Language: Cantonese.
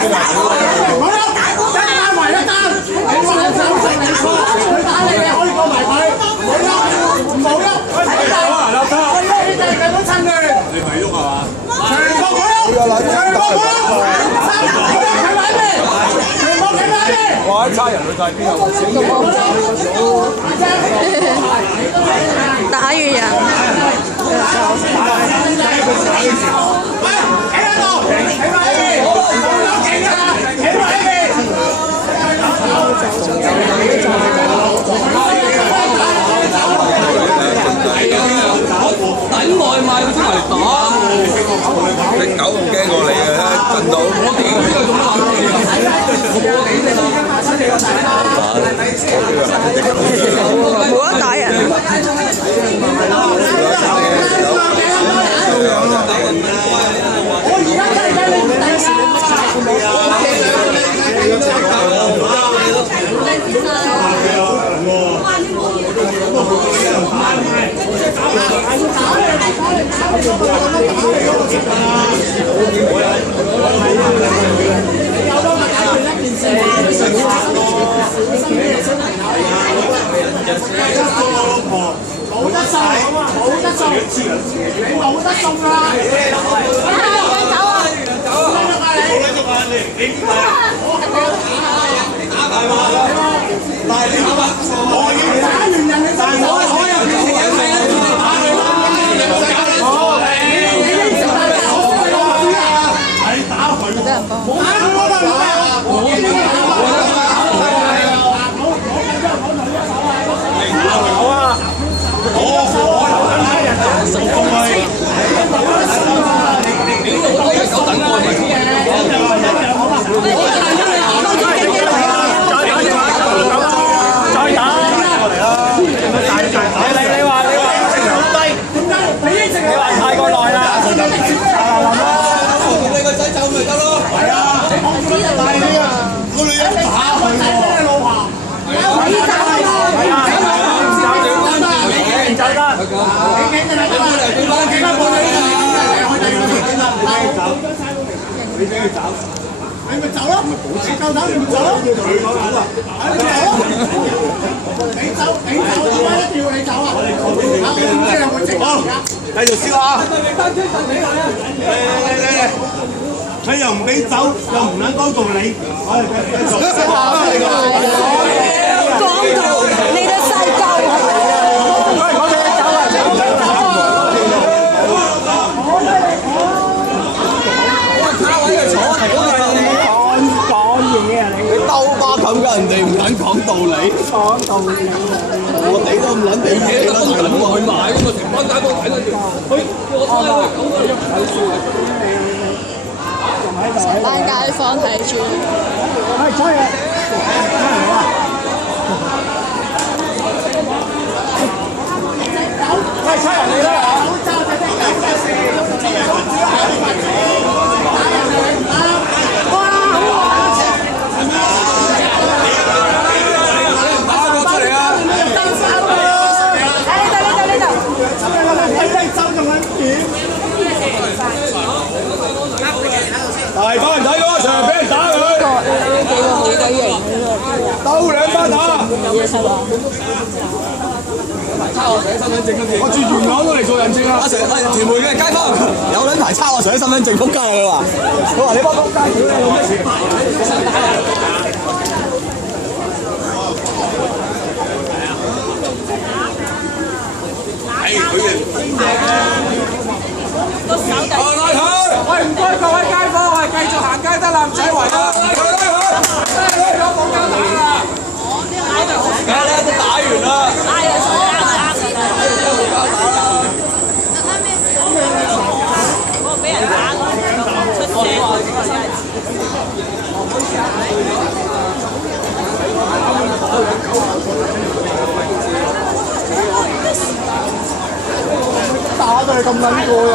哇！差人去晒邊啊！打完人。等外賣佢先嚟打。隻狗唔驚過你嘅，震到。冇得打人。冇得送，冇得送，你冇得送啦！走啊！你俾佢走，你咪走咯！你夠膽你咪走咯！佢走啊！你走咯！你走，點解一定要你走啊？我唔知有冇整啊！繼續燒啊！嚟！佢又唔俾走，又唔撚講道理，我哋繼續燒啊！講道理，你都細鳩係咪啊？咁嘅人哋唔肯講道理，講道理，我哋都唔撚俾嘢，都唔撚話去買咁啊！成班街坊睇緊住，我成班街坊睇住。係出嚟！喂，出人嚟啦！大班人睇嗰場俾人打佢，呢幾個好鬼型嘅兜兩巴打。我住元朗都嚟做人證啊！阿 Sir，屯門嘅街坊有撚排抄我 Sir 啲身份證，仆街啊！佢話你幫仆街，屌你老咩事？拉佢！喂，唔該各位街坊，我哋繼續行街得啦，唔使圍啦。有冇交打啦？梗係啦，都打完啦。打到你咁撚過癮啊！